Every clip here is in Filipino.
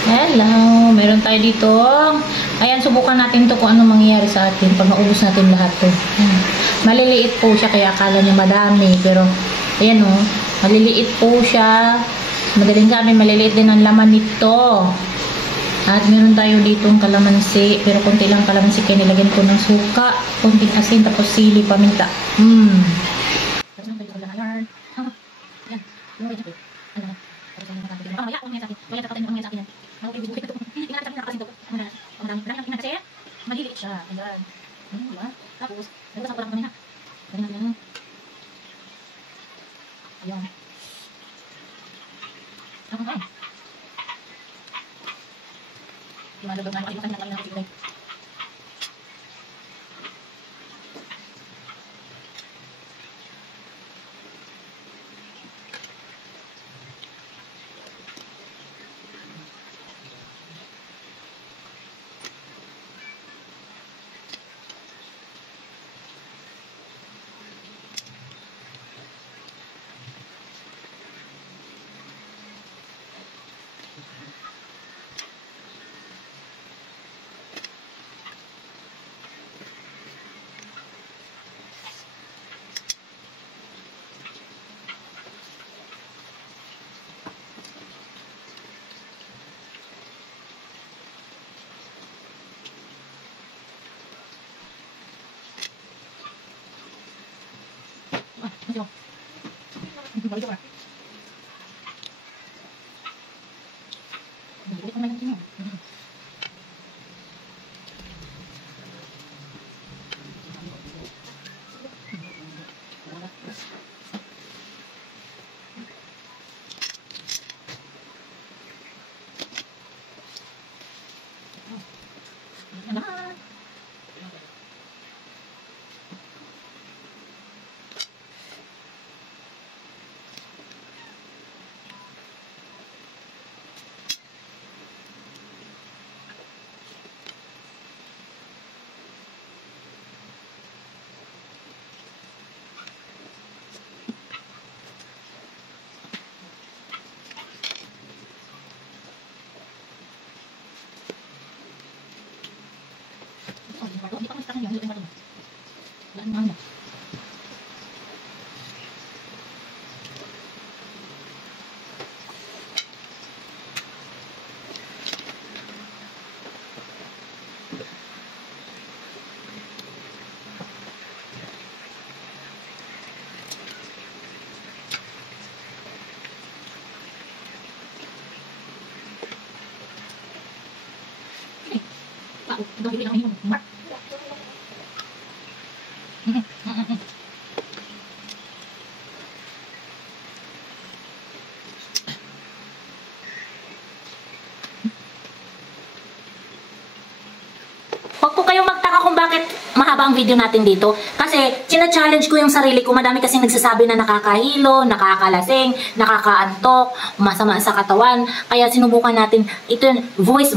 Hello, meron tayo dito. Ayan, subukan natin to kung ano mangyayari sa atin pag maubos natin lahat to. Maliliit po siya kaya akala niya madami, pero ayan oh, maliliit po siya. Madaling sabi, maliliit din ang laman nito. At meron tayo ditong kalamansi, pero konti lang kalamansi kaya nilagyan ko ng suka, konting asin, tapos sili, paminta. Maliliit siya. Ayan. Diba? Tapos, nagdasan ko lang kami na. Ganyan. Ayan. Yung madagdag na makalimutan na kami ng kapitulay. Balik ka. Balik ka na lang. Ito hindi lang yung mark. Huwag po kayong magtaka kung bakit mahaba ang video natin dito. Kasi, challenge ko yung sarili ko. Madami kasi nagsasabi na nakakahilo, nakakalasing, nakakaantok, masama sa katawan. Kaya sinubukan natin. Ito yung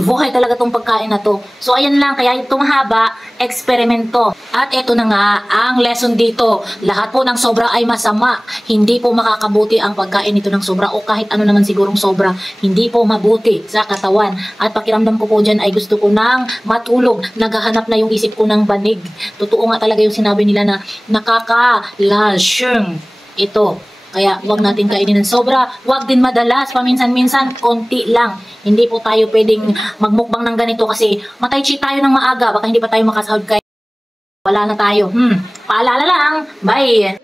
buhay talaga tong pagkain na to. So, ayan lang. Kaya itong mahaba, eksperimento. At ito na nga, ang lesson dito. Lahat po ng sobra ay masama. Hindi po makakabuti ang pagkain nito ng sobra o kahit ano naman sigurong sobra. Hindi po mabuti sa katawan. At pakiramdam ko po dyan ay gusto ko nang matulog. Naghahanap na yung isip ko ng banig. Totoo nga talaga yung sinabi nila na nakakalasyong ito. Kaya huwag natin kainin ng sobra. Huwag din madalas. Paminsan-minsan, konti lang. Hindi po tayo pwedeng magmukbang ng ganito kasi matay-chi tayo ng maaga. Baka hindi pa tayo makasahod kaya wala na tayo. Paalala lang. Bye!